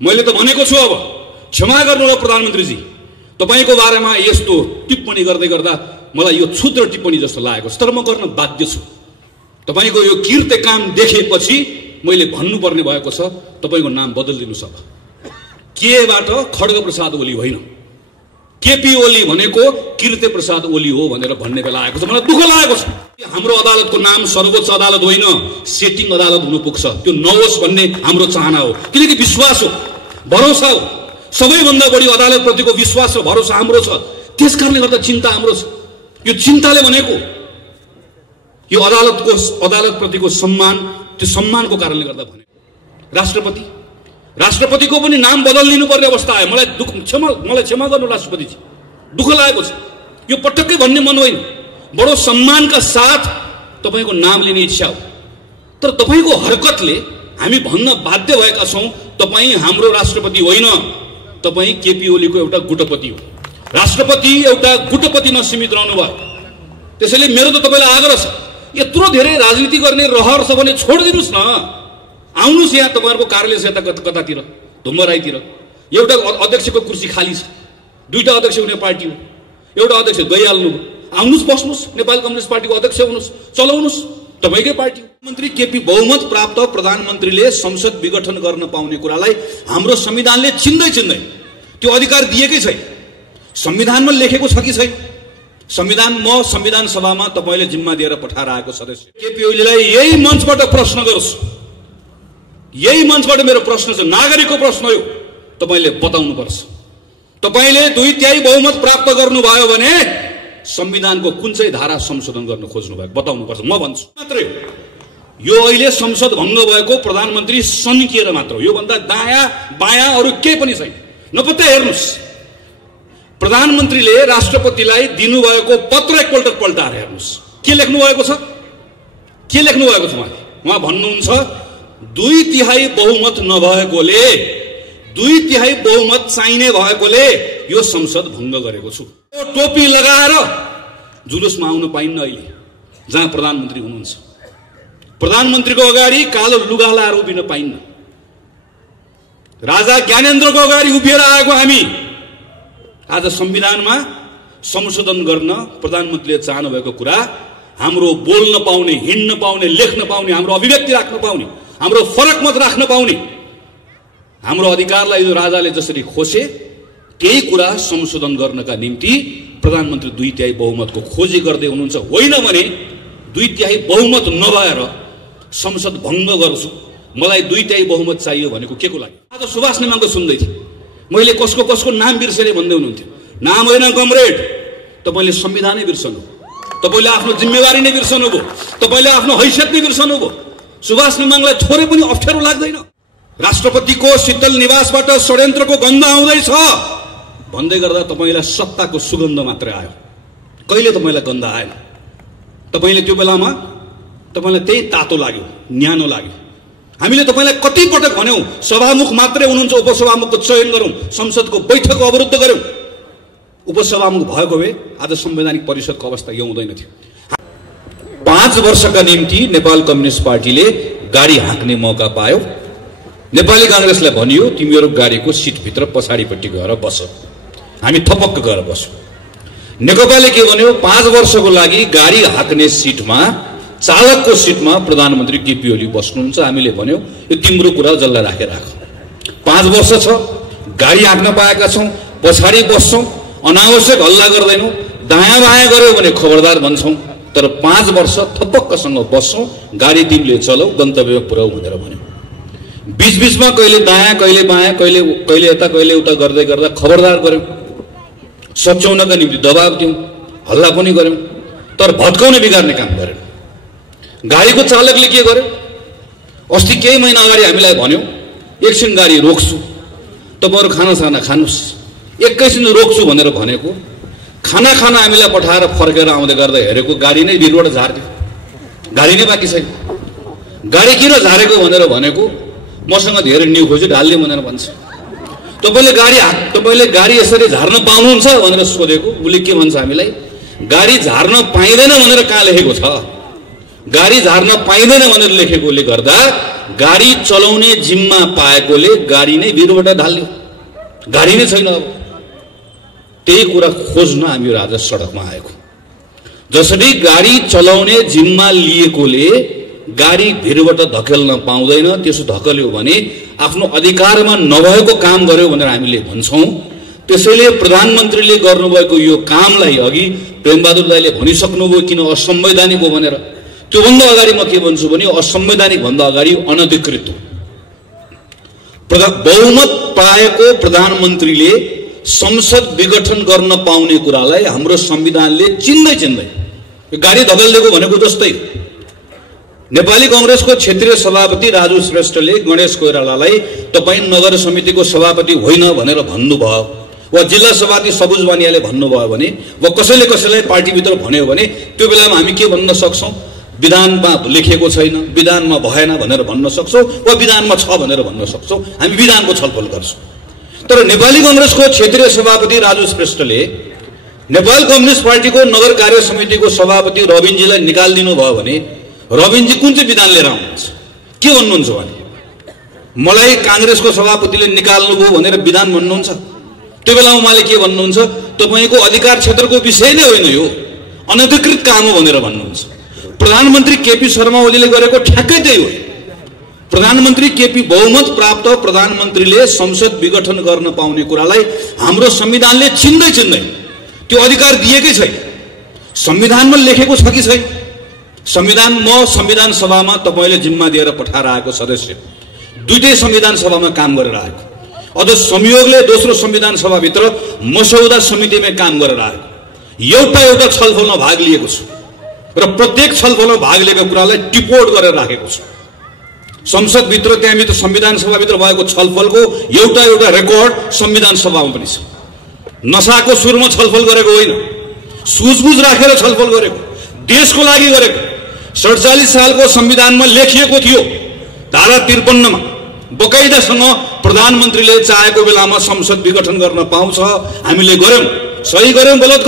मैले त भनेको छु, अब क्षमा गर्नुहोला प्रधानमन्त्रीजी, तपाईको बारेमा यस्तो टिप्पणी गर्दै गर्दा मलाई यो क्षुद्र टिप्पणी जस्तो लागेको छ, तर म गर्न बाध्य छु। तपाईको यो कृत्य काम देखेपछि मैले भन्नुपर्ने भएको छ, तपाईको नाम बदलिदिनुस्। अब केबाट खड्ग प्रसाद ओली होइन, केपी ओली भनेको कृत्य प्रसाद ओली हो भनेर भन्ने बेला आएको छ। मलाई दुःख लागेको छ। हाम्रो अदालतको नाम सर्वोच्च अदालत होइन, सेटिङ अदालत हुनु पुग्छ। त्यो नहोस् भन्ने हाम्रो चाहना हो, किनकि विश्वास हो, भरोसा हो। सबैभन्दा बढी अदालत प्रतिको विश्वास र भरोसा हाम्रो छ। त्यसकारणले गर्दा चिन्ता हाम्रो छ। यो चिन्ताले भनेको यो अदालत प्रतिको सम्मान, त्यो सम्मानको कारणले गर्दा भनेको। राष्ट्रपतिको पनि नाम बदलिनु पर्ने अवस्था आयो। मलाई क्षमा गर्नु राष्ट्रपतिजी, दुःख लागेको छ। यो पटक्कै भन्ने मन होइन। बडो सम्मानका साथ तपाईको नाम लिने इच्छा हो, तर तपाईको हरकतले हामी भन्न बाध्य भएका छौं, तपाई हाम्रो राष्ट्रपति होइन, तपाई केपी ओलीको एउटा गुटपति हो। राष्ट्रपति एउटा गुटपतिमा सीमित रहनु भयो। त्यसैले मेरो त तपाईलाई आग्रह छ, यत्रो धेरै राजनीति गर्ने रहर छ भने छोडिदिनुस् न। आउनुस् यहाँ तपाईहरुको कार्यालय यता कतातिर, धुम्बराईतिर। एउटा अध्यक्षको कुर्सी खाली छ, दुईटा अध्यक्ष हुने पार्टी हो, एउटा अध्यक्ष गइहाल्नु। आउनुस्, बस्नुस्, नेपाली कम्युनिस्ट पार्टीको अध्यक्ष हुनुस्, चलाउनुस्, तपाईकै पार्टी। मन्त्री केपी बहुमत प्राप्त प्रधानमन्त्रीले संसद विघटन गर्न पाउने कुरालाई हाम्रो संविधानले चिन्दै त्यो अधिकार दिएकै छैन। संविधानमा लेखेको छ कि छैन? संविधान सभामा तपाईले जिम्मा दिएर पठाएर आएको सदस्य केपी ओलीलाई यही मञ्चबाट प्रश्न गर्छु, यही मञ्चबाट मेरो प्रश्न छ, नागरिकको प्रश्न हो, तपाईले बताउनु पर्छ। तपाईले 2/3 बहुमत प्राप्त गर्नुभयो भने संविधानको कुन चाहिँ धारा संशोधन गर्न खोज्नु भएको बताउनु पर्छ। म भन्छु मात्रै हो यो अहिले संसद भङ्ग भएको प्रधानमन्त्री सन्किएर मात्र हो। यो भन्दा दायाँ बायाँ अरु केही पनि छैन। नपत्ता हेर्नुस्, प्रधानमन्त्रीले राष्ट्रपतिलाई दिनुभएको पत्र एकपल्ट पल्टाएर हेर्नुस्, के लेख्नु भएको छ? के लेख्नु भएको छ? उहाँ भन्नुहुन्छ 2/3 बहुमत नभएकोले, 2/3 बहुमत चाहिने भएकोले यो संसद भङ्ग गरेको छु। टोपी लगाएर जुलुसमा आउन पाइन्न अहिले जहाँ प्रधानमन्त्री हुनुहुन्छ। प्रधानमन्त्रीको अगाडि कालो लुगा लाएर उभिन पाइन्न। राजा ज्ञानेन्द्रको अगाडि उभिएर आएको हामी आज संविधानमा संशोधन गर्न प्रधानमन्त्रीले चाहनु भएको कुरा, हाम्रो बोल्न पाउने, हिँड्न पाउने, लेख्न पाउने, हाम्रो अभिव्यक्ति राख्न पाउने, हाम्रो फरक मत राख्न पाउने, हाम्रो अधिकारलाई यो राजाले जसरी खोसे त्यही कुरा संशोधन गर्नका निम्ति प्रधानमन्त्री 2/3 बहुमतको खोजी गर्दै हुनुहुन्छ। होइन भने 2/3 बहुमत नभएर संसद भङ्ग गर्छु, मलाई 2/3 बहुमत चाहियो भनेको के को लागि? आज सुभाष नेमाङको सुन्दै थिएँ मैले, कसको नाम बिर्सेर भन्दै हुनुहुन्थ्यो। नाम होइन कमरेड, तपाईले संविधानै बिर्सनु, तपाईले आफ्नो जिम्मेवारी नै बिर्सनु भयो, तपाईले आफ्नो हैसियत नै बिर्सनु भयो। सुभाष नेमाङलाई थोरै पनि अप्ठ्यारो लाग्दैन? राष्ट्रपतिको शीतल निवासबाट षड्यन्त्रको गन्ध आउँदैछ भन्दै गर्दा तपाईलाई सत्ताको सुगन्ध मात्रै आयो, कहिले तपाईलाई गन्ध आएन। तपाईले त्यो बेलामा तपाईलाई त्यही तातो लाग्यो, न्यानो लाग्यो। हामीले तपाईलाई कति पटक भन्यौं सभामुख मात्रै हुनुहुन्छ, उपसभामुखको चयन गरौं, संसदको बैठक अवरुद्ध गरौं। उपसभामुख भएको भए आज संवैधानिक परिषदको अवस्था यो हुँदैन थियो। 5 वर्षका निम्ति नेपाल कम्युनिस्ट पार्टीले गाडी हाँक्ने मौका पायो। नेपाली कांग्रेसलाई भनियो तिमीहरु गाडीको सिटभित्र पछाडीपट्टि गएर बस, हामी थपक्क गएर बस्यौं। नेकपाले के भन्यो, 5 वर्षको लागि गाडी हाँक्ने सिटमा, चालकको सिटमा प्रधानमन्त्री केपी ओली बस्नुहुन्छ। हामीले भन्यो यो तिम्रो कुरा जल्ला राखेर राख। 5 वर्ष छ, गाडी हाँक्न पाएका छौं, पछाडी बस्छौं, अनावश्यक हल्ला गर्दैनौं, दायाँ बायाँ गर्यो भने खबरदार भन्छौं, तर 5 वर्ष थपक्कसँग बस्छौं, गाडी तिमीले चलाऊ, गन्तव्यमा पुर्याऊ भनेर भन्यो। बीचबीचमा कहिले दायाँ कहिले बायाँ, कहिले यता कहिले उता गर्दै गर्दा खबरदार गर्यौं, सच्याउनका निम्ति दबाब दियौं, हल्ला पनि गर्यौं, तर भत्काउने बिगार्ने काम गरेन। गाडीको चालकले के गर्यो, अस्ति केही महिना अगाडि हामीलाई भन्यो एकछिन गाडी रोक्छु, तपाईहरु खाना खानुस्, एकैछिन रोक्छु भनेर भनेको, खाना हामीलाई पठाएर फर्केर आउँदै गर्दा हेरेको गाडी नै भिरबाट झार्दियो, गाडी नै बाँकी छैन। गाडी किन झारेको भनेर भनेको, मसँग धेरै न्यु खोजी ढाल्ने भनेर भन्छ। तपाईले गाडी यसरी झार्न पाउनुहुन्छ भनेर सोधेको, उले के भन्छ हामीलाई, गाडी झार्न पाइँदैन भनेर कहाँ लेखेको छ? गाडी झार्न पाइँदैन भनेर लेखेकोले गर्दा गाडी चलाउने जिम्मा पाएकोले गाडी नै भिरबाट ढाल्यो, गाडी नै छैन। अब त्यही कुरा खोज्न हामीहरू आज सडकमा आएको। जसरी गाडी चलाउने जिम्मा लिएकोले गाडी भिरबाट धकेल्न पाउँदैन, त्यसो धकेल्यो भने आफ्नो अधिकारमा नभएको काम गर्यो भनेर हामीले भन्छौँ। त्यसैले प्रधानमन्त्रीले गर्नुभएको यो कामलाई अघि प्रेमबहादुर दाइले भनिसक्नुभयो किन असंवैधानिक हो भनेर। त्योभन्दा अगाडि म के भन्छु भने असंवैधानिक भन्दा अगाडि अनधिकृत हो। बहुमत पाएको प्रधानमन्त्रीले संसद विघटन गर्न पाउने कुरालाई हाम्रो संविधानले चिन्दै यो गाडी धकेलिदिएको भनेको जस्तै। नेपाली कांग्रेसको क्षेत्रीय सभापति राजु श्रेष्ठले गणेश कोइरालालाई तपाईं नगर समितिको सभापति होइन भनेर भन्नुभयो, वा जिल्ला सभापति सबुज बानियाले भन्नुभयो भने, वा कसैलाई पार्टीभित्र भन्यो भने त्यो बेलामा हामी के भन्न सक्छौँ? विधानमा लेखेको छैन, विधानमा भएन भनेर भन्न सक्छौँ, वा विधानमा छ भनेर भन्न सक्छौँ। हामी विधानको छलफल गर्छौँ। तर नेपाली कांग्रेसको क्षेत्रीय सभापति राजु श्रेष्ठले नेपाल कम्युनिस्ट पार्टीको नगर कार्य समितिको सभापति रविनजीलाई निकालिदिनु भयो भने रविनजी कुन चाहिँ विधान लिएर आउनुहुन्छ? के भन्नुहुन्छ भने मलाई कांग्रेसको सभापतिले निकाल्नुभयो भनेर विधान भन्नुहुन्छ? त्यो बेलामा उहाँले के भन्नुहुन्छ? तपाईको अधिकार क्षेत्रको विषय नै होइन, यो अनधिकृत काम हो भनेर भन्नुहुन्छ। प्रधानमन्त्री केपी शर्मा ओलीले गरेको ठ्याक्कै त्यही हो। प्रधानमन्त्री केपी बहुमत प्राप्त प्रधानमन्त्रीले संसद विघटन गर्न पाउने कुरालाई हाम्रो संविधानले चिन्दै त्यो अधिकार दिएकै छैन। संविधानमा लेखेको छ कि छैन? संविधान सभामा तपाईले जिम्मा दिएर पठाएर आएको सदस्य दुईटै संविधान सभामा काम गरेर आएको, अझ संयोगले दोस्रो संविधान सभाभित्र मसौदा समितिमा काम गरेर आएको, एउटा छलफलमा भाग लिएको छु र प्रत्येक छलफलमा भाग लिएको कुरालाई टिपोट गरेर राखेको छु। संसदभित्र त्यहाँभित्र संविधान सभाभित्र भएको छलफलको एउटा रेकर्ड संविधान सभामा पनि छ। नसाको सुरमा छलफल गरेको होइन, सुझबुझ राखेर छलफल गरेको, देशको लागि गरेको। 47 सालको संविधानमा लेखिएको थियो धारा 53 मा बकाइदासँग प्रधानमन्त्रीले चाहेको बेलामा संसद विघटन गर्न पाउँछ। हामीले गर्यौं, सही गर्यौं, गलत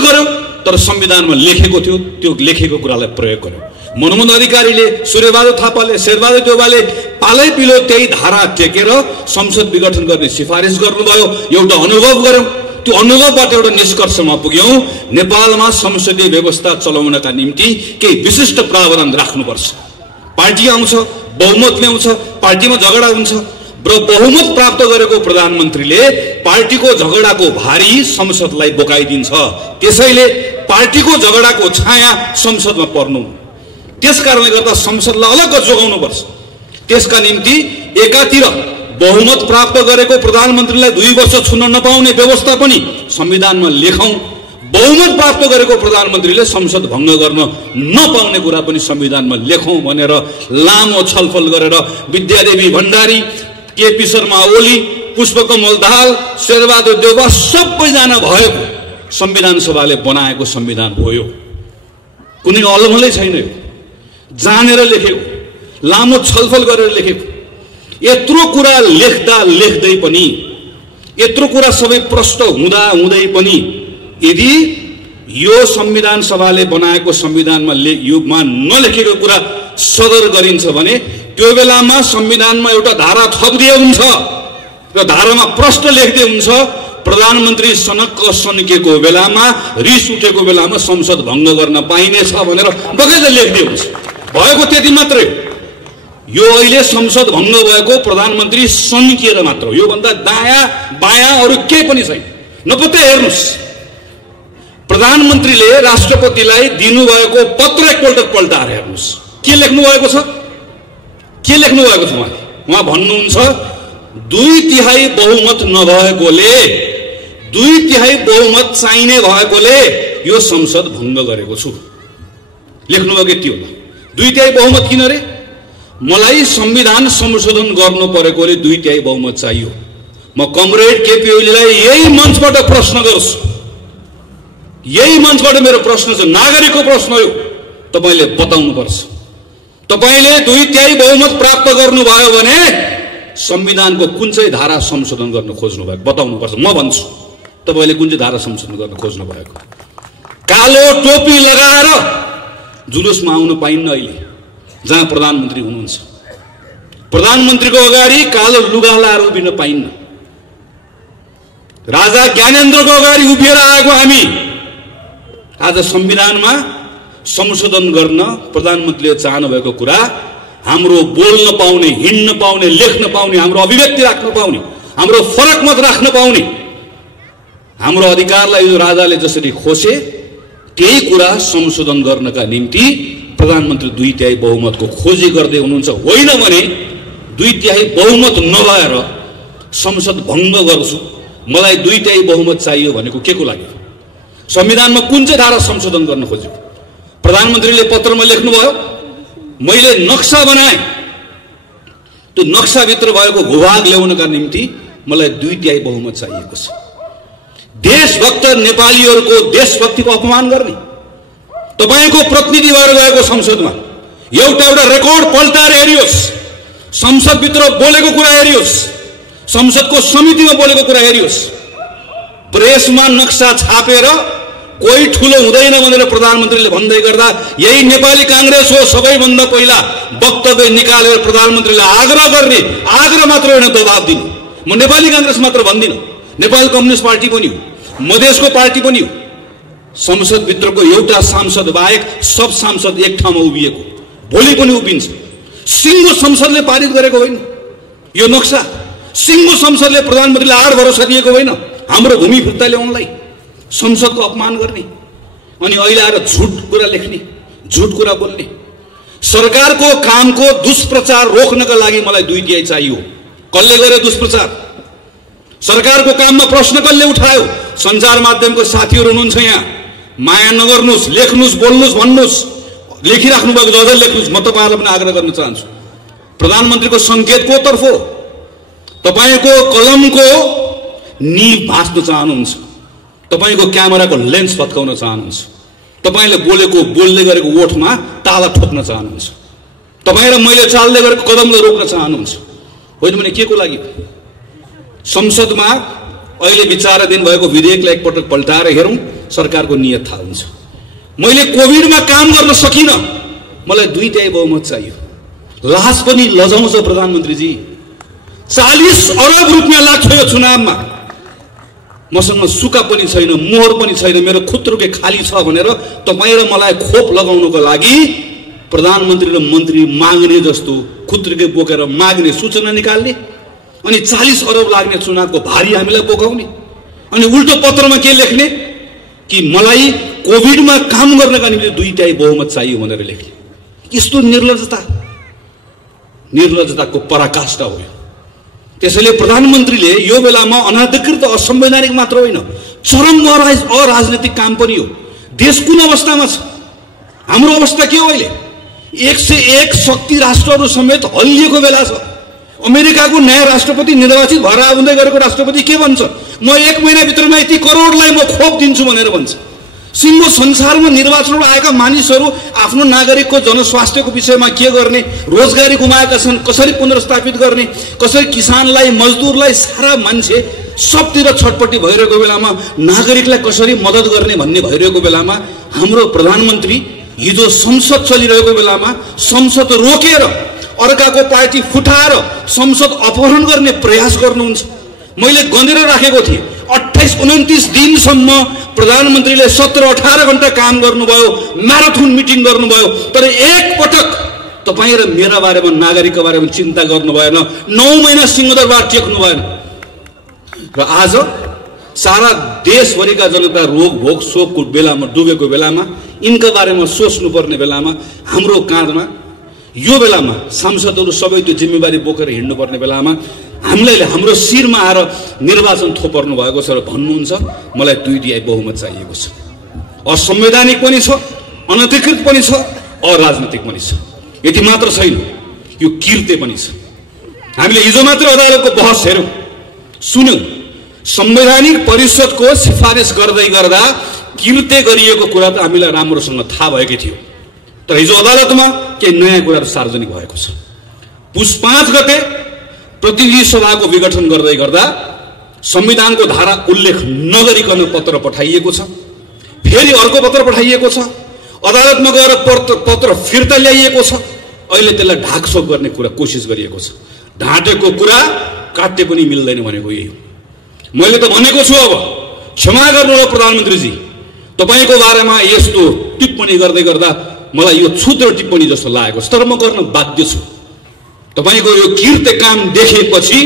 गर्यौं, तर संविधानमा लेखेको थियो, त्यो लेखेको कुरालाई प्रयोग गर्यौं। मनमोहन अधिकारीले, सूर्यबहादुर थापाले, शेरबहादुर देउवाले पालै पिलो त्यही धारा टेकेर संसद विघटन गर्ने सिफारिस गर्नुभयो। एउटा अनुभव गर्यौं, त्यो अनुभवबाट एउटा निष्कर्षमा पुग्यौं, नेपालमा संसदीय व्यवस्था चलाउनका निम्ति केही विशिष्ट प्रावधान राख्नुपर्छ। पार्टी आउँछ, बहुमत ल्याउँछ, पार्टीमा झगडा हुन्छ र बहुमत प्राप्त गरेको प्रधानमन्त्रीले पार्टीको झगडाको भारी संसदलाई बोकाइदिन्छ। त्यसैले पार्टीको झगडाको छाया संसदमा पर्नु, त्यसकारणले गर्दा संसदलाई अलग जोगाउनुपर्छ। त्यसका निम्ति एकातिर बहुमत प्राप्त गरेको प्रधानमन्त्रीलाई 2 वर्ष छुन नपाउने व्यवस्था पनि संविधानमा लेखौं, बहुमत प्राप्त गरेको प्रधानमन्त्रीले संसद भङ्ग गर्न नपाउने कुरा पनि संविधानमा लेखौं भनेर लामो छलफल गरेर विद्यादेवी भण्डारी, केपी शर्मा ओली, पुष्पकमल दाहाल, शेरबहादुर देउवा सबैजना भएको संविधान सभाले बनाएको संविधान हो। यो कुनै अलमलै छैन, यो जानेर लेखेको, लामो छलफल गरेर लेखेको। यत्रो कुरा लेख्दै पनि, यत्रो कुरा सबै प्रष्ट हुँदै पनि यदि यो संविधान सभाले बनाएको संविधानमा युगमा नलेखेको कुरा सदर गरिन्छ भने त्यो बेलामा संविधानमा एउटा धारा थपिदिए हुन्छ र धारामा प्रष्ट लेख्दै हुन्छ प्रधानमन्त्री सनक्क सन्केको बेलामा, रिस उठेको बेलामा संसद भङ्ग गर्न पाइनेछ भनेर बगैँचा लेख्दै हुन्छ। भएको त्यति मात्रै हो। यो अहिले संसद भङ्ग भएको प्रधानमन्त्री सन्किएर मात्र हो। यो भन्दा दायाँ बायाँ अरु केही पनि छैन। नपत्तै हेर्नुस्, प्रधानमन्त्रीले राष्ट्रपतिलाई दिनुभएको पत्र एकपल्ट पल्टाएर हेर्नुस्, के लेख्नु भएको छ? उहाँ भन्नुहुन्छ 2/3 बहुमत नभएकोले, 2/3 बहुमत चाहिने भएकोले यो संसद भङ्ग गरेको छु। लेख्नुभएको यति होला। 2/3 बहुमत किन रे? मलाई संविधान संशोधन गर्नु परेकोले 2/3 बहुमत चाहियो। म कमरेड केपी ओलीलाई यही मञ्चबाट प्रश्न गर्छु, यही मञ्चबाट मेरो प्रश्न छ, नागरिकको प्रश्न हो, तपाईले बताउनु पर्छ। तपाईले 2/3 बहुमत प्राप्त गर्नुभयो भने संविधानको कुन चाहिँ धारा संशोधन गर्न खोज्नु भएको बताउनु पर्छ। म भन्छु तपाईले कुन चाहिँ धारा संशोधन गर्न खोज्नु भएको। कालो टोपी लगाएर जुलुसमा आउन पाइन्न। अहिले जहाँ प्रधानमन्त्री हुनुहुन्छ, प्रधानमन्त्रीको अगाडि कालो लुगा लाएर उभिन पाइन्न। राजा ज्ञानेन्द्रको अगाडि उभिएर आएको हामी आज संविधानमा संशोधन गर्न प्रधानमन्त्रीले चाहनु भएको कुरा, हाम्रो बोल्न पाउने, हिँड्न पाउने, लेख्न पाउने, हाम्रो अभिव्यक्ति राख्न पाउने, हाम्रो फरक मत राख्न पाउने, हाम्रो अधिकारलाई यो राजाले जसरी खोसे त्यही कुरा संशोधन गर्नका निम्ति प्रधानमन्त्री 2/3 बहुमतको खोजी गर्दै हुनुहुन्छ। होइन भने 2/3 बहुमत नभएर संसद भङ्ग गर्छु, मलाई 2/3 बहुमत चाहियो भनेको के को लागि? संविधानमा कुन चाहिँ धारा संशोधन गर्न खोजेको? प्रधानमन्त्रीले पत्रमा लेख्नुभयो, मैले नक्सा बनाए, त्यो नक्साभित्र भएको भूभाग ल्याउनका निम्ति मलाई 2/3 बहुमत चाहिएको छ। देशभक्त नेपालीहरूको देशभक्तिको अपमान गर्ने, तपाईको प्रतिनिधि भएर गएको संसदमा एउटा रेकर्ड पल्टाएर हेरियोस्, संसदभित्र बोलेको कुरा हेरियोस्, संसदको समितिमा बोलेको कुरा हेरियोस्। प्रेसमा नक्सा छापेर कोही ठुलो हुँदैन भनेर प्रधानमन्त्रीले भन्दै गर्दा यही नेपाली कांग्रेस हो सबैभन्दा पहिला वक्तव्य निकालेर प्रधानमन्त्रीले आग्रह गर्ने, आग्रह मात्र होइन दबाब दिनु। म नेपाली कांग्रेस मात्र भन्दिनँ, नेपाल कम्युनिस्ट पार्टी पनि हो, मधेसको पार्टी पनि हो। संसदभित्रको एउटा सांसद बाहेक सब सांसद एक ठाउँमा उभिएको, भोलि पनि उभिन्छ। सिङ्गो संसदले पारित गरेको होइन यो नक्सा, सिङ्गो संसदले प्रधानमन्त्रीलाई आड भरोसा दिएको होइन हाम्रो भूमि फिर्ता ल्याउनलाई, संसदको अपमान गर्ने। अनि अहिले आएर झुट कुरा लेख्ने, झुट कुरा बोल्ने। सरकारको कामको दुष्प्रचार रोक्नका लागि मलाई 2/3 चाहियो। कसले गरे दुष्प्रचार? सरकारको काममा प्रश्न कसले उठायो? सञ्चार माध्यमको साथीहरू हुनुहुन्छ यहाँ, माया नगर्नुस्, लेख्नुस्, बोल्नुस्, भन्नुस्, लेखिराख्नु भएको जसले लेख्नुस्। म तपाईहरुलाई पनि आग्रह गर्न चाहन्छु, प्रधानमन्त्रीको संकेत को तर्फ हो? तपाईको कलमको नीव भाँच्न चाहनुहुन्छ, तपाईको क्यामेराको लेन्स भत्काउन चाहनुहुन्छ, तपाईले बोलेको बोल्दै गरेको ओठमा ताला ठोक्न चाहनुहुन्छ, तपाईँ र मैले चाल्दै गरेको कदमलाई रोक्न चाहनुहुन्छ। होइन भने के को लागि? संसदमा अहिले विचाराधीन भएको विधेयकलाई एकपटक पल्टाएर हेरौं, सरकारको नियत थाहा हुन्छ। मैले कोभिडमा काम गर्न सकिन, मलाई 2/3 बहुमत चाहियो। लाज पनि लजाउँछ प्रधानमन्त्रीजी। 40 अरब रुपियाँ लाग्छ यो चुनावमा, मसँग सुका पनि छैन, मोहर पनि छैन, मेरो खुत्रुके खाली छ भनेर तपाईँ र मलाई खोप लगाउनको लागि प्रधानमन्त्री र मन्त्री माग्ने जस्तो खुत्रुके बोकेर माग्ने, सूचना निकाल्ने, अनि 40 अरब लाग्ने चुनावको भारी हामीलाई बोकाउने, अनि उल्टो पत्रमा के लेख्ने कि मलाई कोभिडमा काम गर्नका निम्ति 2/3 बहुमत चाहियो भनेर लेख्ने। यस्तो निर्लज्जताको पराकाष्ठा हो। त्यसैले प्रधानमन्त्रीले यो बेलामा अनाधिकृत, असंवैधानिक मात्र होइन, चरम अराजनीतिक काम पनि हो। देश कुन अवस्थामा छ? हाम्रो अवस्था के हो? अहिले 101 शक्ति राष्ट्रहरू समेत हल्लिएको बेला छ। अमेरिकाको नयाँ राष्ट्रपति निर्वाचित भएर आउँदै गरेको राष्ट्रपति के भन्छ? म 1 महिनाभित्रमा यति करोडलाई म खोप दिन्छु भनेर भन्छ। सिङ्गो संसारमा निर्वाचनबाट आएका मानिसहरू आफ्नो नागरिकको जनस्वास्थ्यको विषयमा के गर्ने, रोजगारी गुमाएका छन् कसरी पुनर्स्थापित गर्ने, कसरी किसानलाई, मजदुरलाई, सारा मान्छे सबतिर छटपट्टि भइरहेको बेलामा नागरिकलाई कसरी मद्दत गर्ने भन्ने भइरहेको बेलामा हाम्रो प्रधानमन्त्री हिजो संसद चलिरहेको बेलामा संसद रोकेर अर्काको पार्टी फुटाएर संसद अपहरण गर्ने प्रयास गर्नुहुन्छ। मैले गनेर राखेको थिएँ 28-29 दिनसम्म प्रधानमन्त्रीले 17-18 घण्टा काम गर्नुभयो, म्याराथन मिटिङ गर्नुभयो, तर एक पटक तपाईँ र मेरा बारेमा, नागरिकको बारेमा चिन्ता गर्नु भएन। 9 महिना सिंहदरबार टेक्नु भएन। र आज सारा देशभरिका जनता रोग भोग शोकको बेलामा डुबेको बेलामा, यिनका बारेमा सोच्नु पर्ने बेलामा हाम्रो काँधमा, यो बेलामा सांसदहरू सबै त्यो जिम्मेवारी बोकेर हिँड्नु पर्ने बेलामा हामीलाई हाम्रो शिरमा आएर निर्वाचन थोपर्नु भएको छ र भन्नुहुन्छ मलाई 2/3 बहुमत चाहिएको छ। असंवैधानिक पनि छ, अनधिकृत पनि छ, अराजनीतिक पनि छ। यति मात्र छैन, यो किर्ते पनि छ। हामीले हिजो मात्र अदालतको बहस हेर्यौं, सुन्यौं। संवैधानिक परिषदको सिफारिस गर्दै गर्दा किर्ते गरिएको कुरा त हामीलाई राम्रोसँग थाहा भएकै थियो, तर हिजो अदालतमा केही नयाँ कुराहरू सार्वजनिक भएको छ। पुस 5 गते प्रतिनिधि सभाको विघटन गर्दै गर्दा संविधानको धारा उल्लेख नगरिकन पत्र पठाइएको छ, फेरि अर्को पत्र पठाइएको छ। अदालतमा गएर पत्र फिर्ता ल्याइएको छ। अहिले त्यसलाई ढाकछोप गर्ने कुरा कोसिस गरिएको छ। ढाँटेको कुरा काट्ने पनि मिल्दैन भनेको यही हो। मैले त भनेको छु, अब क्षमा गर्नुहोला प्रधानमन्त्रीजी, तपाईको बारेमा यस्तो टिप्पणी गर्दै गर्दा मलाई यो क्षुद्र टिप्पणी जस्तो लागेको छ, तर म गर्न बाध्य छु। तपाईको यो कृत्य काम देखेपछि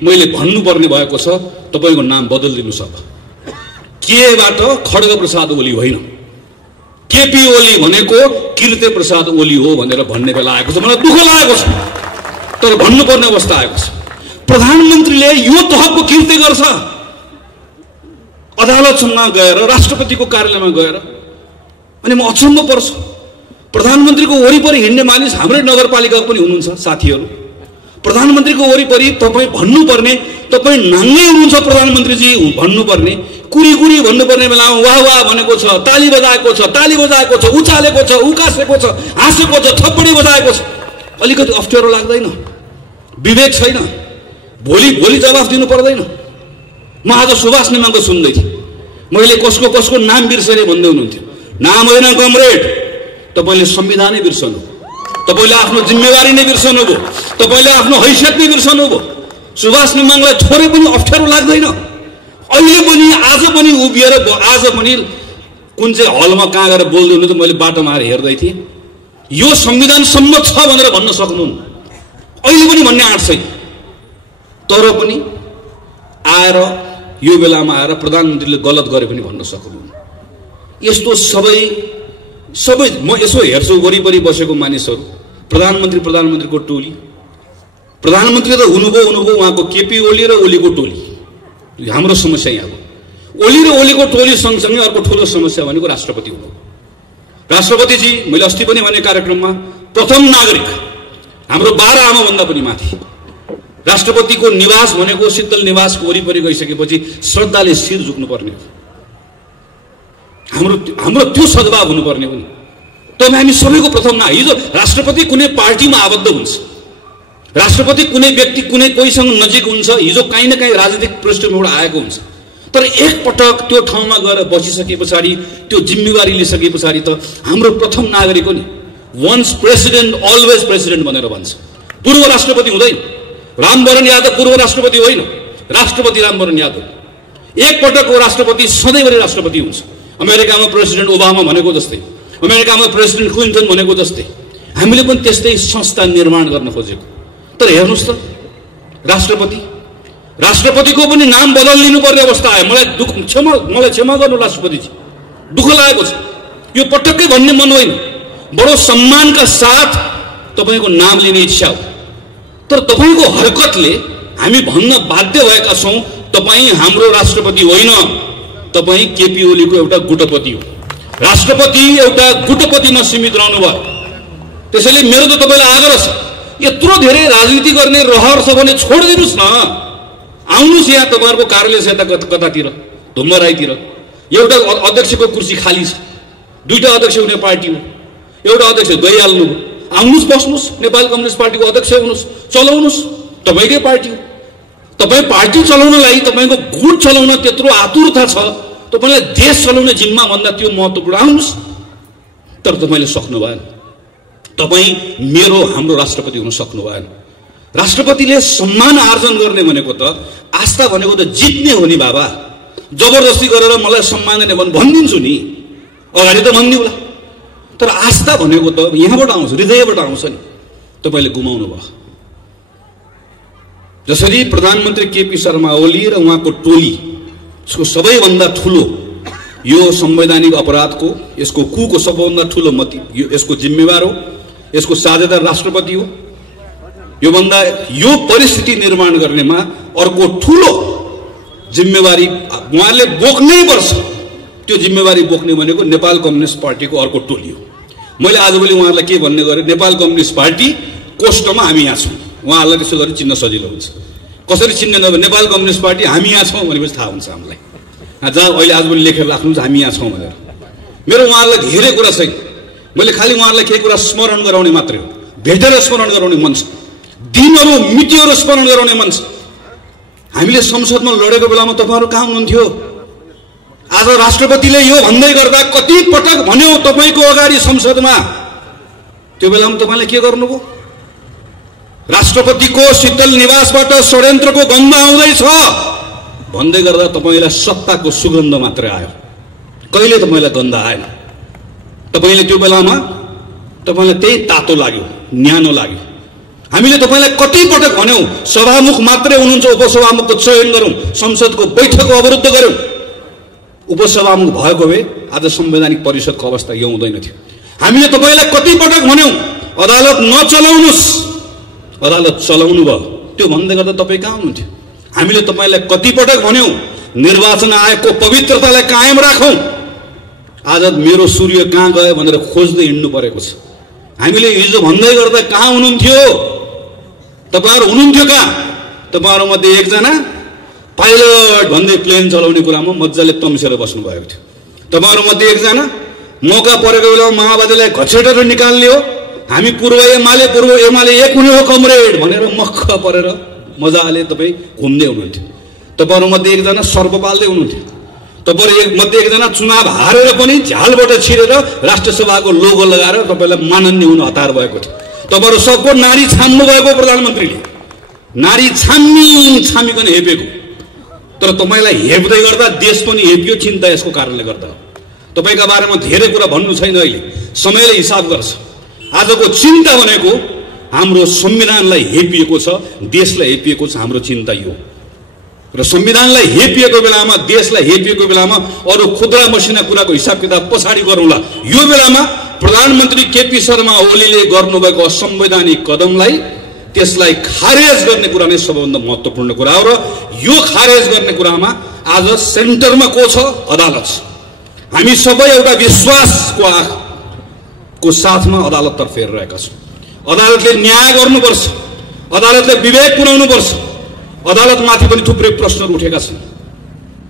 मैले भन्नुपर्ने भएको छ, तपाईको नाम बदलिदिनुस्। अब केबाट खड्ग प्रसाद ओली होइन, केपी ओली भनेको कृत्य प्रसाद ओली हो भनेर भन्ने बेला आएको छ। मलाई दुःख लागेको छ, तर भन्नुपर्ने अवस्था आएको छ। प्रधानमन्त्रीले यो तहको कृत्य गर्छ, अदालतसँग गएर, राष्ट्रपतिको कार्यालयमा गएर। अनि म अचम्म पर्छु। प्रधानमन्त्रीको वरिपरि हिँड्ने मानिस हाम्रै नगरपालिकाको पनि हुनुहुन्छ साथीहरू। प्रधानमन्त्रीको वरिपरि तपाईँ भन्नुपर्ने, तपाईँ नाङ्गै हुनुहुन्छ प्रधानमन्त्रीजी भन्नुपर्ने, कुरी कुरी भन्नुपर्ने बेलामा वाह वाह भनेको छ, ताली बजाएको छ, ताली बजाएको छ, उचालेको छ, उकासेको छ, हाँसेको छ, थप्पडी बजाएको छ। अलिकति अप्ठ्यारो लाग्दैन? विवेक छैन? भोलि जवाफ दिनु पर्दैन? म आज सुभाष नेमाको सुन्दै थिएँ, मैले कसको नाम बिर्सने भन्दै हुनुहुन्थ्यो। नाम होइन कमरेड, तपाईँले संविधानै बिर्सनु, तपाईँले आफ्नो जिम्मेवारी नै बिर्सनु भयो, तपाईँले आफ्नो हैसियत नै बिर्सनु भयो। सुभाष नेमाङलाई थोरै पनि अप्ठ्यारो लाग्दैन? अहिले पनि, आज पनि उभिएर, आज पनि कुन चाहिँ हलमा कहाँ गएर बोल्दै हुनु त मैले बाटोमा आएर हेर्दै थिएँ। यो संविधान सम्मत छ भनेर भन्न सक्नुहुन्न, अहिले पनि भन्ने आँट छैन। तर पनि आएर यो बेलामा आएर प्रधानमन्त्रीले गलत गरे पनि भन्न सक्नुहुन्न। यस्तो सबै म यसो हेर्छु वरिपरि बसेको मानिसहरू, प्रधानमन्त्रीको टोली, प्रधानमन्त्री त हुनुभयो उहाँको केपी ओली र ओलीको टोली। हाम्रो समस्या यहाँ हो। ओली र ओलीको टोली सँगसँगै अर्को ठुलो समस्या भनेको राष्ट्रपति हुनु। राष्ट्रपतिजी, मैले अस्ति पनि भने कार्यक्रममा, प्रथम नागरिक, हाम्रो 12 आमाभन्दा पनि माथि। राष्ट्रपतिको निवास भनेको शीतल निवासको वरिपरि गइसकेपछि श्रद्धाले शिर झुक्नुपर्ने हो। हाम्रो त्यो सद्भाव हुनुपर्ने हो नि। तपाईँ हामी सबैको प्रथम हिजो राष्ट्रपति कुनै पार्टीमा आबद्ध हुन्छ, राष्ट्रपति कुनै व्यक्ति कोहीसँग नजिक हुन्छ, हिजो काहीँ न काहीँ राजनीतिक पृष्ठभूमिबाट आएको हुन्छ। तर एकपटक त्यो ठाउँमा गएर बसिसके पछाडि, त्यो जिम्मेवारी लिइसके पछाडि त हाम्रो प्रथम नागरिक हो नि। वन्स प्रेसिडेन्ट अलवेज प्रेसिडेन्ट भनेर भन्छ। पूर्व राष्ट्रपति हुँदैन। रामवरण यादव पूर्व राष्ट्रपति होइन, राष्ट्रपति रामवरण यादव। एकपटकको राष्ट्रपति सधैँभरि राष्ट्रपति हुन्छ। अमेरिकामा प्रेसिडेन्ट ओबामा भनेको जस्तै, अमेरिकामा प्रेसिडेन्ट क्लिन्टन भनेको जस्तै हामीले पनि त्यस्तै संस्था निर्माण गर्न खोजेको। तर हेर्नुहोस् त, राष्ट्रपतिको पनि नाम बदलिनु पर्ने अवस्था आयो। मलाई क्षमा गर्नु राष्ट्रपतिजी, दुःख लागेको छ। यो पटक्कै भन्ने मन होइन, बडो सम्मानका साथ तपाईँको नाम लिने इच्छा हो। तर तपाईँको हरकतले हामी भन्न बाध्य भएका छौँ, तपाईँ हाम्रो राष्ट्रपति होइन, तपाईँ केपी ओलीको एउटा गुटपति हो। राष्ट्रपति एउटा गुटपतिमा सीमित रहनु भयो। त्यसैले मेरो त तपाईँलाई आग्रह छ, यत्रो धेरै राजनीति गर्ने रहर छ भने छोडिदिनुहोस् न। आउनुहोस् यहाँ तपाईँहरूको कार्यालय छ यता कतातिर, धुम्मराईतिर एउटा अध्यक्षको कुर्सी खाली छ। 2टा अध्यक्ष हुने पार्टी हो, एउटा अध्यक्ष गइहाल्नु भयो। आउनुहोस्, बस्नुहोस्, नेपाल कम्युनिस्ट पार्टीको अध्यक्ष हुनुहोस्, चलाउनुहोस्, तपाईँकै पार्टी हो। तपाईँ पार्टी चलाउनलाई, तपाईँको गुट चलाउन त्यत्रो आतुरता छ, तपाईँलाई देश चलाउने जिम्मा भन्दा त्यो महत्त्वपूर्ण। आउनुहोस्, तर तपाईँले सक्नु भएन। तपाईँ हाम्रो राष्ट्रपति हुन सक्नु भएन। राष्ट्रपतिले सम्मान आर्जन गर्ने भनेको त, आस्था भनेको त जित्ने हो नि बाबा। जबरजस्ती गरेर मलाई सम्मान दिने भनिदिन्छु नि, अगाडि त भनिदिउँला। तर आस्था भनेको त यहाँबाट आउँछ, हृदयबाट आउँछ नि। तपाईँले गुमाउनु भयो। जसरी प्रधानमन्त्री केपी शर्मा ओली र उहाँको टोली, यसको सबैभन्दा ठुलो यो संवैधानिक अपराधको, यसको कुको सबैभन्दा ठुलो यसको जिम्मेवार हो, यसको साझेदार राष्ट्रपति हो। यो परिस्थिति निर्माण गर्नेमा अर्को ठुलो जिम्मेवारी उहाँले बोक्नै पर्छ। त्यो जिम्मेवारी बोक्ने भनेको नेपाल कम्युनिस्ट पार्टीको अर्को टोली हो। मैले आजभोलि उहाँहरूलाई के भन्ने गरेँ, नेपाल कम्युनिस्ट पार्टी कोष्टमा हामी यहाँ छौँ। उहाँहरूलाई त्यसो गरी चिन्न सजिलो हुन्छ। कसरी चिन्ने नभए नेपाल कम्युनिस्ट पार्टी हामी यहाँ छौँ भनेपछि थाहा हुन्छ हामीलाई। जहाँ अहिले आजभोलि लेखेर राख्नुहुन्छ हामी यहाँ छौँ भनेर। मेरो उहाँहरूलाई धेरै कुरा छैन, मैले खालि उहाँहरूलाई केही कुरा स्मरण गराउने मात्रै हो। भेटेर स्मरण गराउने मन छ, दिनहरू मितिहरू स्मरण गराउने मन छ। हामीले संसदमा लडेको बेलामा तपाईँहरू कहाँ हुनुहुन्थ्यो? आज राष्ट्रपतिले यो भन्दै गर्दा कति पटक भन्यो तपाईको अगाडि संसदमा, त्यो बेलामा तपाईले के गर्नुभयो? राष्ट्रपतिको शीतल निवासबाट षड्यन्त्रको गन्ध आउँदैछ भन्दै गर्दा तपाईलाई सत्ताको सुगन्ध मात्रै आयो, कहिले तपाईलाई गन्ध आएन। तपाईले त्यो बेलामा तपाईलाई त्यही तातो लाग्यो, न्यानो लाग्यो। हामीले तपाईलाई कति पटक भन्यौं सभामुख मात्रै हुनुहुन्छ, उपसभामुखको चयन गरौं, संसदको बैठकको अवरुद्ध गरौं। उपसभामुख भएको भए आज संवैधानिक परिषदको अवस्था यो हुँदैन थियो। हामीले तपाईलाई कति पटक भन्यौं अदालत नचलाउनुस्, अदालत चलाउनु भयो, त्यो भन्दै गर्दा तपाई कहाँ हुनुहुन्थ्यो? हामीले तपाईलाई कति पटक भन्यौं निर्वाचन आयोगको पवित्रतालाई कायम राखौं, आज मेरो सूर्य कहाँ गयो भनेर खोज्दै हिँड्नु परेको छ। हामीले हिजो भन्दै गर्दा कहाँ हुनुहुन्थ्यो? तपाईहरु हुनुहुन्थ्यो कहाँ? तपाईहरु मध्ये एकजना पाइलट भन्दै प्लेन चलाउने कुरामा मज्जाले तम्सेर बस्नु भएको थियो। तपाईहरु मध्ये एकजना मौका परेको बेलामा माओवादीलाई घचेटेर निकाल्ने हो, हामी पूर्व एमाले एक हुने हो कमरेड भनेर मक्ख परेर मजाले तपाई घुम्दै हुनुहुन्थ्यो। तपाईहरु मध्ये एकजना सर्प पाल्दै हुनुहुन्थ्यो। तपाईहरु मध्ये एकजना चुनाव हारेर पनि झ्यालबाट छिरेर राष्ट्रसभाको लोगो लगाएर तपाईलाई माननीय हुन हतार भएको थियो। तपाईहरु सबको नारी छाम्नु भएको प्रधानमन्त्रीले, नारी छामिकन हेपेको, तर तपाईलाई हेप्दै गर्दा देश पनि हेपियो। चिन्ता यसको कारणले गर्दा तपाईका बारेमा धेरै कुरा भन्नु छैन, अहिले समयले हिसाब गर्छ। आजको चिन्ता भनेको हाम्रो संविधानलाई हेपिएको छ, देशलाई हेपिएको छ। हाम्रो चिन्ता यो र संविधानलाई हेपिएको बेलामा, देशलाई हेपिएको बेलामा अरु खुद्रा मसिना कुराको हिसाब किताब पछाडी गरौँला। यो बेलामा प्रधानमन्त्री केपी शर्मा ओलीले गर्नुभएको असंवैधानिक कदमलाई, त्यसलाई खारेज गर्ने कुरा नै सबैभन्दा महत्त्वपूर्ण कुरा हो। र यो खारेज गर्ने कुरामा आज सेन्टरमा को छ? अदालत छ। हामी सबै एउटा विश्वासको आँखको साथमा अदालततर्फ हेरिरहेका छौँ। अदालतले न्याय गर्नुपर्छ, अदालतले विवेक पुर्याउनुपर्छ। अदालतमाथि पनि थुप्रै प्रश्नहरू उठेका छन्।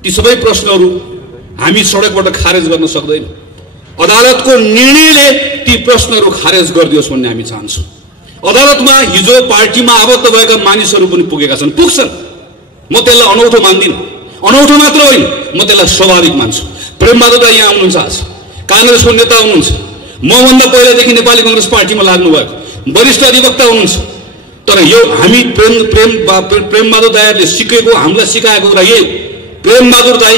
ती सबै प्रश्नहरू हामी सडकबाट खारेज गर्न सक्दैनौँ। अदालतको निर्णयले ती प्रश्नहरू खारेज गरिदियोस् भन्ने हामी चाहन्छौँ। अदालतमा हिजो पार्टीमा आबद्ध भएका मानिसहरू पनि पुगेका छन्, पुग्छन्। म त्यसलाई अनौठो मान्दिनँ, अनौठो मात्र होइन, म त्यसलाई स्वाभाविक मान्छु। प्रेमबहादुर दाइ यहाँ हुनुहुन्छ, आज काङ्ग्रेसको नेता हुनुहुन्छ, मभन्दा पहिलादेखि नेपाली कांग्रेस पार्टीमा लाग्नु भएको वरिष्ठ अधिवक्ता हुनुहुन्छ। तर यो हामी प्रेमबहादुर दाइहरूले सिकेको, हामीलाई सिकाएको कुरा यही हो। प्रेमबहादुर दाइ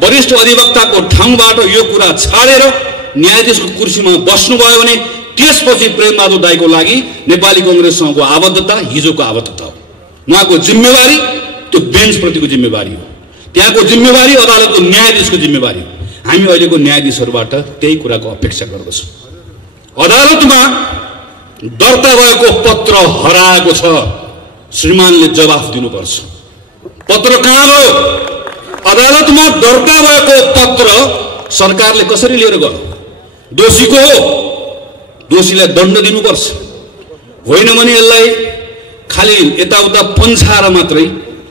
वरिष्ठ अधिवक्ताको ठाउँबाट यो कुरा छाडेर न्यायाधीशको कुर्सीमा बस्नुभयो भने त्यसपछि प्रेमबहादुर दाइको लागि नेपाली कांग्रेससँगको आबद्धता हिजोको आबद्धता हो। उहाँको जिम्मेवारी त्यो बेन्चप्रतिको जिम्मेवारी हो, त्यहाँको जिम्मेवारी अदालतको न्यायाधीशको जिम्मेवारी हो। हामी अहिलेको न्यायाधीशहरूबाट त्यही कुराको अपेक्षा गर्दछौँ। अदालतमा दर्ता भएको पत्र हराएको छ, श्रीमानले जवाफ दिनुपर्छ। पत्र कहाँ गयो? अदालतमा दर्ता भएको पत्र सरकारले कसरी लिएर गयो? दोषीको हो, दोषीलाई दण्ड दिनुपर्छ। होइन भने यसलाई खालि यताउता पन्छाएर मात्रै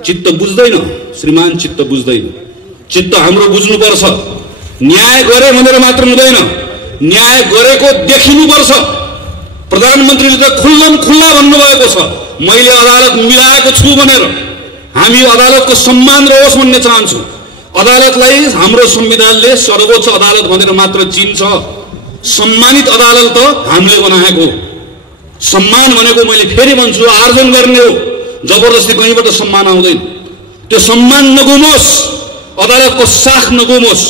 चित्त बुझ्दैन, श्रीमान चित्त बुझ्दैन। चित्त हाम्रो बुझ्नुपर्छ। न्याय गरे भनेर मात्र हुँदैन, न्याय गरेको देखिनुपर्छ। प्रधानमन्त्रीले त खुल्लम खुल्ला भन्नुभएको छ, मैले अदालत मिलाएको छु भनेर। हामी अदालतको सम्मान रहोस् भन्ने चाहन्छौँ। अदालतलाई हाम्रो संविधानले सर्वोच्च अदालत भनेर मात्र चिन्छ। सम्मानित अदालत त हामीले बनाएको। सम्मान भनेको मैले फेरि भन्छु आर्जन गर्ने हो, जबरजस्ती कहीँबाट सम्मान आउँदैन। त्यो सम्मान नगुमोस्, अदालतको साख नगुमोस्।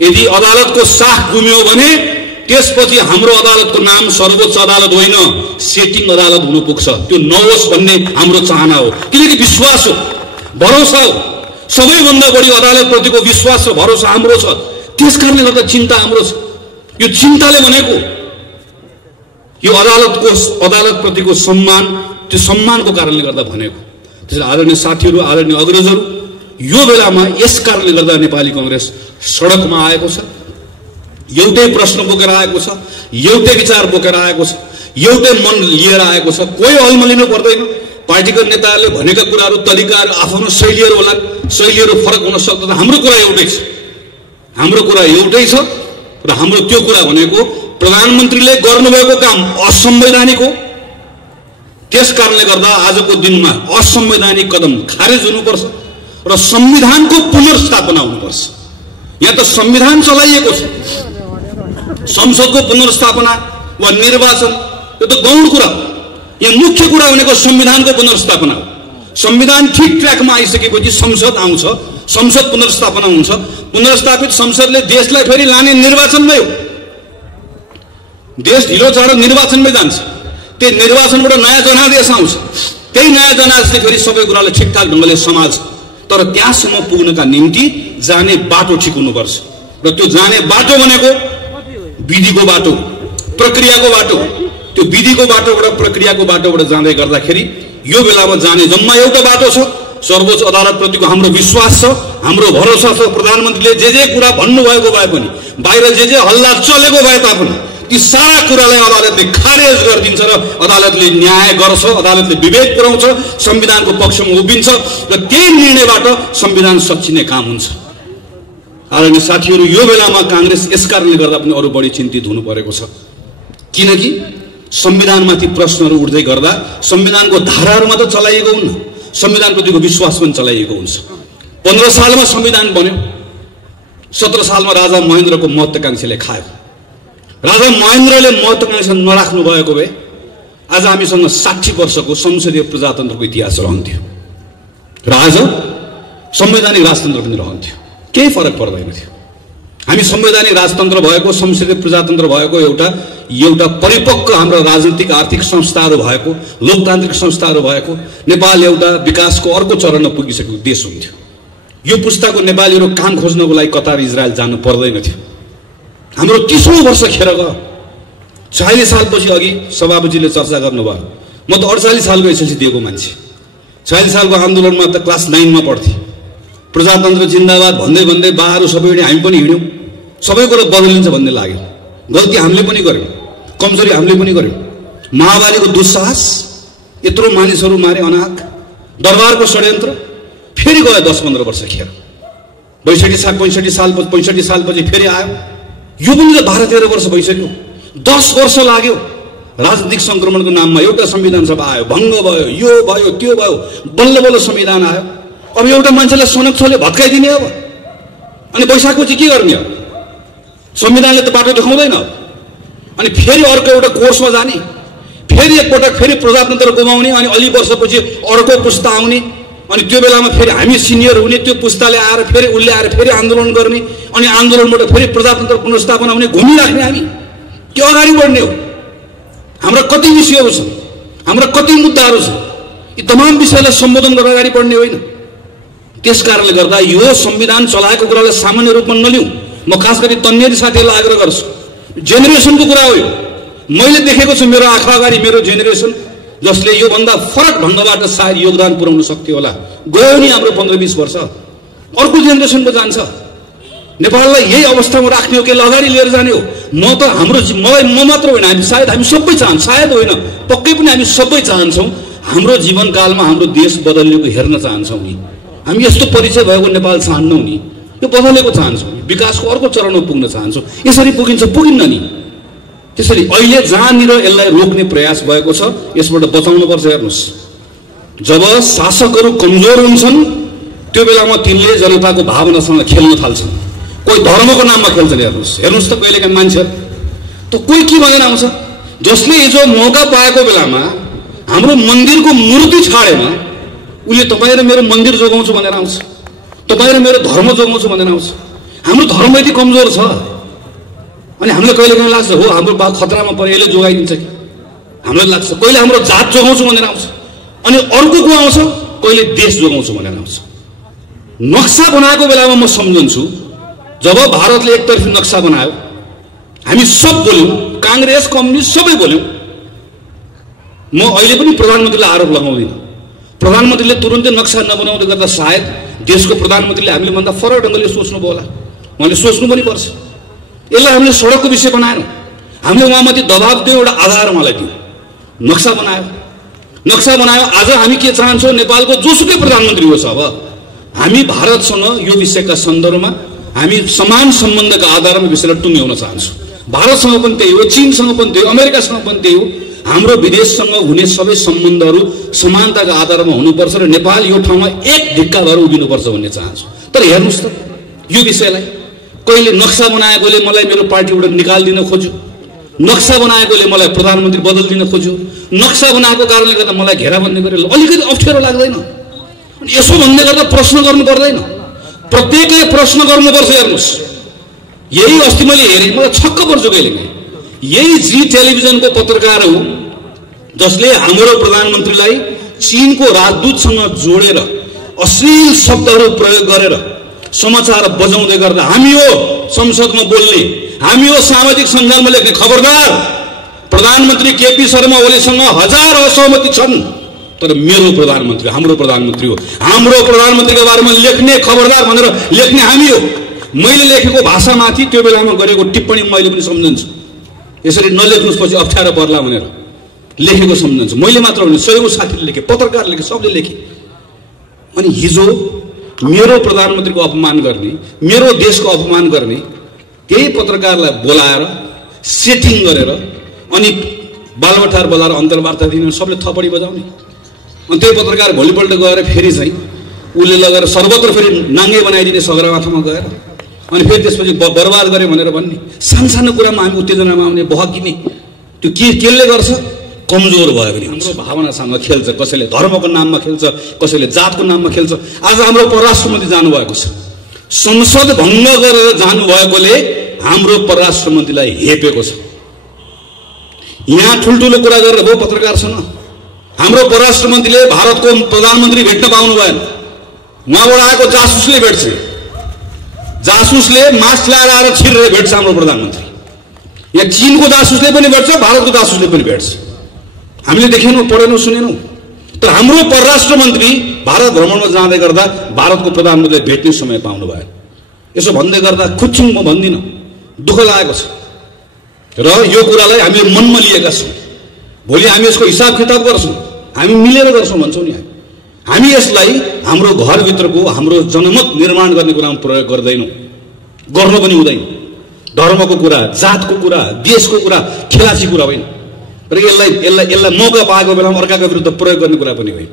यदि अदालतको साख गुम्यो भने त्यसपछि हाम्रो अदालतको नाम सर्वोच्च अदालत होइन, सेटिङ अदालत हुन पुग्छ। त्यो नहोस् भन्ने हाम्रो चाहना हो, किनकि विश्वास हो, भरोसा हो। सबैभन्दा बढी अदालतप्रतिको विश्वास र भरोसा हाम्रो छ। त्यसकारणले गर्दा चिन्ता हाम्रो छ। यो चिन्ताले भनेको यो अदालतप्रतिको सम्मान, त्यो सम्मानको कारणले गर्दा भनेको। त्यसैले आदरणीय साथीहरू, आदरणीय अग्रजहरू, यो बेलामा यस कारणले गर्दा नेपाली कांग्रेस सडकमा आएको छ। एउटै प्रश्न बोकेर आएको छ, एउटै विचार बोकेर आएको छ, एउटै मन लिएर आएको छ। कोही अलमलिनु पर्दैन। पार्टीका नेताहरूले भनेका कुराहरू, तरिकाहरू, आफ्नो शैलीहरू होला, शैलीहरू फरक हुन सक्दैन। हाम्रो कुरा एउटै छ, हाम्रो कुरा एउटै छ। र हाम्रो त्यो कुरा भनेको प्रधानमन्त्रीले गर्नुभएको काम असंवैधानिक हो। त्यस कारणले गर्दा आजको दिनमा असंवैधानिक कदम खारेज हुनुपर्छ र संविधानको पुनर्स्थापना हुनुपर्छ। यहाँ त संविधान चलाइएको छ, संसदको पुनर्स्थापना वा निर्वाचन, यो त गौण कुरा। यहाँ मुख्य कुरा भनेको संविधानको पुनर्स्थापना हो। संविधान ठिक ट्र्याकमा आइसकेपछि संसद आउँछ, संसद पुनर्स्थापना हुन्छ, पुनर्स्थापित संसदले देशलाई फेरि लाने निर्वाचनमै हो। देश ढिलो चाँडो निर्वाचनमै जान्छ, त्यो निर्वाचनबाट नयाँ जनादेश आउँछ, त्यही नयाँ जनादेशले फेरि सबै कुरालाई ठिकठाक ढङ्गले सम्हाल्छ। तर त्यहाँसम्म पुग्नका निम्ति जाने बाटो ठिक हुनुपर्छ, र त्यो जाने बाटो भनेको विधिको बाटो, प्रक्रियाको बाटो। त्यो विधिको बाटोबाट प्रक्रियाको बाटोबाट जाँदै गर्दाखेरि यो बेलामा जाने जम्मा एउटा बाटो छ। सर्वोच्च अदालतप्रतिको हाम्रो विश्वास छ, हाम्रो भरोसा छ। प्रधानमन्त्रीले जे कुरा भन्नुभएको भए पनि, बाहिर जे हल्ला चलेको भए तापनि ती सारा कुरालाई अदालतले खारेज गरिदिन्छ र अदालतले न्याय गर्छ, अदालतले विवेक पुर्याउँछ, संविधानको पक्षमा उभिन्छ र त्यही निर्णयबाट संविधान सच्चिने काम हुन्छ। आदरणीय साथीहरू, यो बेलामा कांग्रेस यसकारणले गर्दा पनि अरू बढी चिन्तित हुनु परेको छ, किनकि संविधानमाथि प्रश्नहरू उठ्दै गर्दा संविधानको धाराहरूमा त चलाइएको हुन्न, संविधानप्रतिको विश्वास पनि चलाइएको हुन्छ। 15 सालमा संविधान बन्यो, 17 सालमा राजा महेन्द्रको महत्वाकांक्षाले खायो। राजा महेन्द्रले महत्वाकांक्षा नराख्नु भएको भए आज हामीसँग 60 वर्षको संसदीय प्रजातन्त्रको इतिहास रहन्थ्यो र आज संवैधानिक राजतन्त्र पनि रहन्थ्यो, केही फरक पर्दैन थियो। हामी संवैधानिक राजतन्त्र भएको, संसदीय प्रजातन्त्र भएको, एउटा परिपक्व हाम्रो राजनीतिक आर्थिक संस्थाहरू भएको, लोकतान्त्रिक संस्थाहरू भएको नेपाल एउटा विकासको अर्को चरणमा पुगिसकेको देश हुन्थ्यो। यो पुस्ताको नेपालीहरू काम खोज्नको लागि कतार इजरायल जानु पर्दैन थियो। हाम्रो 30औं वर्ष खेर गयो। 40 सालपछि अघि सभापतिले चर्चा गर्नुभयो, म त 48 सालको एसएलसी दिएको मान्छे। 40 सालको आन्दोलनमा त क्लास 9 मा पढ्थेँ। प्रजातन्त्र जिन्दाबाद भन्दै भन्दै बाहरू सबै हामी पनि हिँड्यौँ, सबै कुरो बदलिन्छ भन्ने लाग्यो। गल्ती हामीले पनि गर्यौँ, कमजोरी हामीले पनि गर्यौँ। महामारीको दुस्साहस, यत्रो मानिसहरू मारे अनाथ, दरबारको षड्यन्त्र, फेरि गयो 10-15 वर्ष खेर। 65 सालपछि फेरि आयो। यो पनि त 12-13 वर्ष भइसक्यो। 10 वर्ष लाग्यो। राजनीतिक संक्रमणको नाममा एउटा संविधान सभा आयो, भङ्ग भयो, यो भयो, त्यो भयो, बल्ल बल्ल संविधान आयो। अब एउटा मान्छेलाई सनकछले भत्काइदिने अब, अनि वैशाखपछि के गर्ने अब? संविधानले त बाटो देखाउँदैन। अनि फेरि अर्को एउटा कोर्समा जाने, फेरि एकपटक फेरि प्रजातन्त्र गुमाउने, अनि अलि वर्षपछि अर्को पुस्ता आउने, अनि त्यो बेलामा फेरि हामी सिनियर हुने, त्यो पुस्ताले आएर फेरि उसले आएर फेरि आन्दोलन गर्ने, अनि आन्दोलनबाट फेरि प्रजातन्त्र पुनर्स्थापना हुने, घुमिराख्ने हामी के अगाडि बढ्ने हो? हाम्रा कति विषयहरू छन्, हाम्रा कति मुद्दाहरू छन्, यी तमाम विषयलाई सम्बोधन गरेर अगाडि बढ्ने होइन। त्यस कारणले गर्दा यो संविधान चलाएको कुरालाई सामान्य रूपमा नलिउँ। म खास गरी तन्नेरी साथीहरूलाई आग्रह गर्छु, जेनेरेसनको कुरा हो यो। मैले देखेको छु मेरो आँखा अगाडि मेरो जेनेरेसन जसले योभन्दा फरक ढङ्गबाट सायद योगदान पुर्याउन सक्थ्यो होला, गयो नि हाम्रो 15-20 वर्ष। अर्को जेनेरेसनको जान्छ। नेपाललाई यही अवस्थामा राख्ने हो कि अगाडि लिएर जाने हो? म मात्र होइन, हामी सबै चाहन्छौँ, सायद होइन पक्कै पनि हामी सबै चाहन्छौँ हाम्रो जीवनकालमा हाम्रो देश बदलिएको हेर्न चाहन्छौँ नि। हामी यस्तो परिचय भएको नेपाल चाहन्नौँ नि, यो बदलेको चाहन्छौँ, विकासको अर्को चरणमा पुग्न चाहन्छौँ। यसरी पुगिन्छ, पुगिन्न नि। त्यसरी अहिले जहाँनिर यसलाई रोक्ने प्रयास भएको छ, यसबाट बचाउनुपर्छ। हेर्नुहोस्, जब शासकहरू कमजोर हुन्छन् त्यो बेलामा तिनले जनताको भावनासँग खेल्न थाल्छन्। कोही धर्मको नाममा खेल्छन्। हेर्नुहोस् त कहिलेकाहीँ मान्छेहरू त कोही के भनेर आउँछ, जसले हिजो मौका पाएको बेलामा हाम्रो मन्दिरको मूर्ति छाडेन, उसले तपाईँ र मेरो मन्दिर जोगाउँछु भनेर आउँछ, तपाईँ र मेरो धर्म जोगाउँछु भनेर आउँछ। हाम्रो धर्म यति कमजोर छ, अनि हामीलाई कहिलेकाहीँ लाग्छ हो हाम्रो बा खतरामा परे यसले जोगाइदिन्छ कि, हामीलाई लाग्छ। कहिले हाम्रो जात जोगाउँछु भनेर आउँछ, अनि अर्को को आउँछ, कहिले देश जोगाउँछु भनेर आउँछ। नक्सा बनाएको बेलामा म सम्झन्छु, जब भारतले एकतर्फी नक्सा बनायो, हामी सब बोल्यौँ, काङ्ग्रेस कम्युनिस्ट सबै बोल्यौँ। म अहिले पनि प्रधानमन्त्रीलाई आरोप लगाउँदिनँ। प्रधानमन्त्रीले तुरुन्तै नक्सा नबनाउँदै गर्दा सायद देशको प्रधानमन्त्रीले हामीले भन्दा फरक ढङ्गले सोच्नुभयो होला, उहाँले सोच्नु पनि पर्छ। यसलाई हामीले सडकको विषय बनाएनौँ, हामीले उहाँमाथि दबाब दियौँ, एउटा आधार उहाँलाई दियौँ, नक्सा बनायो। आज हामी के चाहन्छौँ, नेपालको जोसुकै प्रधानमन्त्री होस्, अब हामी भारतसँग यो विषयका सन्दर्भमा हामी समान सम्बन्धका आधारमा विषयलाई टुङ्ग्याउन चाहन्छौँ। भारतसँग पनि त्यही हो, चीनसँग पनि त्यही हो, अमेरिकासँग पनि त्यही हो। हाम्रो विदेशसँग हुने सबै सम्बन्धहरू समानताका आधारमा हुनुपर्छ र नेपाल यो ठाउँमा एक ढिक्का भएर उभिनुपर्छ भन्ने चाहन्छौँ। तर हेर्नुहोस् त यो विषयलाई कहिले नक्सा बनाएकोले मलाई मेरो पार्टीबाट निकाल्दिन खोज्यो, नक्सा बनाएकोले मलाई प्रधानमन्त्री बदल्दिन खोज्यो, नक्सा बनाएको कारणले गर्दा मलाई घेराबन्दी गरेर अलिकति अप्ठ्यारो लाग्दैन? यसो भन्दै गर्दा प्रश्न गर्नु पर्दैन? प्रत्येकले प्रश्न गर्नुपर्छ। हेर्नुहोस्, यही अस्ति मैले हेरेँ, मलाई छक्क पर्छु कहिले। यही जी टेलिभिजनको पत्रकार हो जसले हाम्रो प्रधानमन्त्रीलाई चीनको राजदूतसँग जोडेर अश्लील शब्दहरू प्रयोग गरेर समाचार बजाउँदै गर्दा हामी हो संसदमा बोल्ने, हामी हो सामाजिक सञ्जालमा लेख्ने, खबरदार प्रधानमन्त्री केपी शर्मा ओलीसँग हजार असहमति छन्, तर मेरो प्रधानमन्त्री हाम्रो प्रधानमन्त्री हो, हाम्रो प्रधानमन्त्रीको बारेमा लेख्ने खबरदार भनेर लेख्ने हामी हो। मैले लेखेको भाषामाथि त्यो बेलामा गरेको टिप्पणी मैले पनि सम्झन्छु। यसरी नलेख्नुहोस् पछि अप्ठ्यारो पर्ला भनेर लेखेको सम्झन्छु। मैले मात्र होइन, सयौं साथीले लेखे, पत्रकार लेखे, सबले लेखे। अनि हिजो मेरो प्रधानमन्त्रीको अपमान गर्ने, मेरो देशको अपमान गर्ने त्यही पत्रकारलाई बोलाएर सेटिङ गरेर अनि बालबठार बोलाएर अन्तर्वार्ता दिने, सबले थपडी बजाउने। अनि त्यही पत्रकार भोलिपल्ट गएर फेरि चाहिँ उसले लगेर सर्वत्र फेरि नाङ्गे बनाइदिने सगरमाथामा गएर, अनि फेरि त्यसपछि बर्बाद गरे भनेर भन्ने। सानो कुरामा हामी उत्तेजनामा आउने, बहकिने। त्यो केले गर्छ? कमजोर भयो भने हाम्रो भावनासँग खेल्छ, कसैले धर्मको नाममा खेल्छ, कसैले जातको नाममा खेल्छ। आज हाम्रो परराष्ट्र मन्त्री जानुभएको छ, संसद भङ्ग गरेर जानुभएकोले हाम्रो परराष्ट्र मन्त्रीलाई हेपेको छ। यहाँ ठुल्ठुलो कुरा गरेर भयो पत्रकारसँग। हाम्रो परराष्ट्र मन्त्रीले भारतको प्रधानमन्त्री भेट्न पाउनु भएन, उहाँबाट आएको जासुसले भेट्छ, जासुसले मास्क लगाएर आएर छिरेर भेट्छ हाम्रो प्रधानमन्त्री। यहाँ चीनको जासुसले पनि भेट्छ, भारतको जासुसले पनि भेट्छ। हामीले देखेनौँ, पढेनौँ, सुनेनौँ। तर हाम्रो परराष्ट्र मन्त्री भारत भ्रमणमा जाँदै गर्दा भारतको प्रधानमन्त्रीले भेट्ने समय पाउनु भएन। यसो भन्दै गर्दा खुच्चुङ म भन्दिनँ, दुःख लागेको छ र यो कुरालाई हामीले मनमा लिएका छौँ। भोलि हामी यसको हिसाब किताब गर्छौँ, हामी मिलेर गर्छौँ भन्छौँ नि। हामी यसलाई हाम्रो घरभित्रको हाम्रो जनमत निर्माण गर्ने कुरामा प्रयोग गर्दैनौँ, गर्नु पनि हुँदैन। धर्मको कुरा, जातको कुरा, देशको कुरा खेलाची कुरा होइन, र यसलाई मौका पाएको बेलामा अर्काको विरुद्ध प्रयोग गर्ने कुरा पनि होइन।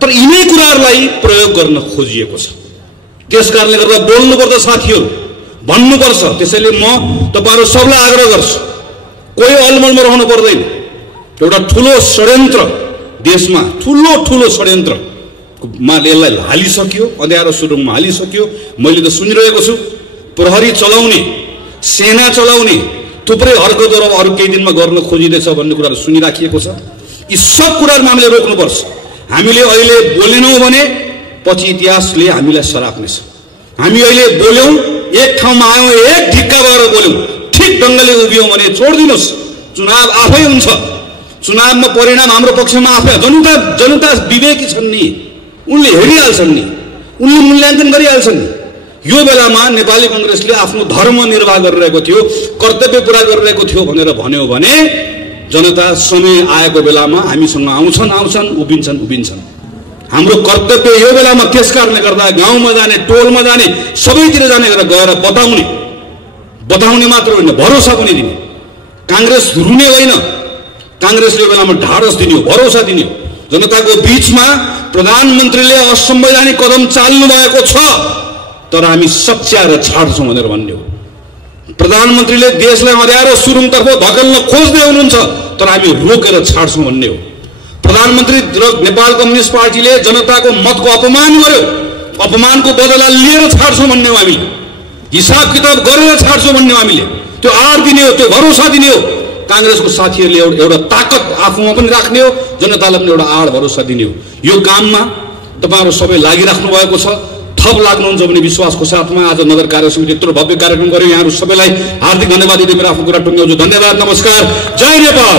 तर यिनै कुराहरूलाई प्रयोग गर्न खोजिएको छ। त्यस कारणले गर्दा बोल्नुपर्छ साथीहरू, भन्नुपर्छ। त्यसैले म तपाईँहरू सबलाई आग्रह गर्छु, कोही अलमलमा रहनु पर्दैन। एउटा ठुलो षड्यन्त्र देशमा, ठुलो षड्यन्त्रमा यसलाई हालिसक्यो, अँध्यारो सुरुङमा हालिसक्यो। मैले त सुनिरहेको छु, प्रहरी चलाउने, सेना चलाउने थुप्रै हरकतहरू अरू केही दिनमा गर्न खोजिँदैछ भन्ने कुराहरू सुनिराखिएको छ। यी सब कुराहरूमा हामीले रोक्नुपर्छ। हामीले अहिले बोलेनौँ भने पछि इतिहासले हामीलाई सराप्नेछ। हामी अहिले बोल्यौँ, एक ठाउँमा आयौँ, एक ढिक्का भएर बोल्यौँ, ठिक ढङ्गले उभियौँ भने छोडिदिनुहोस्, चुनाव आफै हुन्छ। चुनावमा परिणाम हाम्रो पक्षमा आफै। जनता विवेकी छन् नि, उनले हेरिहाल्छन् नि, उनले मूल्याङ्कन गरिहाल्छन् नि। यो बेलामा नेपाली कांग्रेसले आफ्नो धर्म निर्वाह गरिरहेको थियो, कर्तव्य पूरा गरिरहेको थियो भनेर भन्यो भने जनता समय आएको बेलामा हामीसँग आउँछन्, उभिन्छन्। हाम्रो कर्तव्य यो बेलामा त्यस कारणले गर्दा गाउँमा जाने, टोलमा जाने, सबैतिर जाने गरेर गएर बताउने मात्र होइन, भरोसा पनि दिने। कांग्रेस रुने होइन, कांग्रेसले यो बेलामा ढाडस दिने हो, भरोसा दिने हो। जनताको बीचमा प्रधानमन्त्रीले असंवैधानिक कदम चाल्नु भएको छ, तर हामी सच्याएर छाड्छौँ भनेर भन्ने हो। प्रधानमन्त्रीले देशलाई अँध्यारो सुरुङतर्फ धकेल्न खोज्दै हुनुहुन्छ, तर हामी रोकेर छाड्छौँ भन्ने हो। प्रधानमन्त्री र नेपाल कम्युनिस्ट पार्टीले जनताको मतको अपमान गर्यो, अपमानको बदला लिएर छाड्छौँ भन्ने हो। हामीले हिसाब किताब गरेर छाड्छौँ भन्ने हो। हामीले त्यो आड दिने हो, त्यो भरोसा दिने हो। कांग्रेसको साथीहरूले एउटा ताकत आफूमा पनि राख्ने हो, जनतालाई पनि एउटा आड भरोसा दिने हो। यो काममा तपाईँहरू सबै लागिराख्नु भएको छ, थप लाग्नुहुन्छ भने विश्वासको साथमा आज नगर कार्य समिति यत्रो भव्य कार्यक्रम गर्यो। यहाँहरू सबैलाई हार्दिक धन्यवाद दिँदै मेरो आफ्नो कुरा टुङ्ग्याउँछु। धन्यवाद, नमस्कार, जय नेपाल।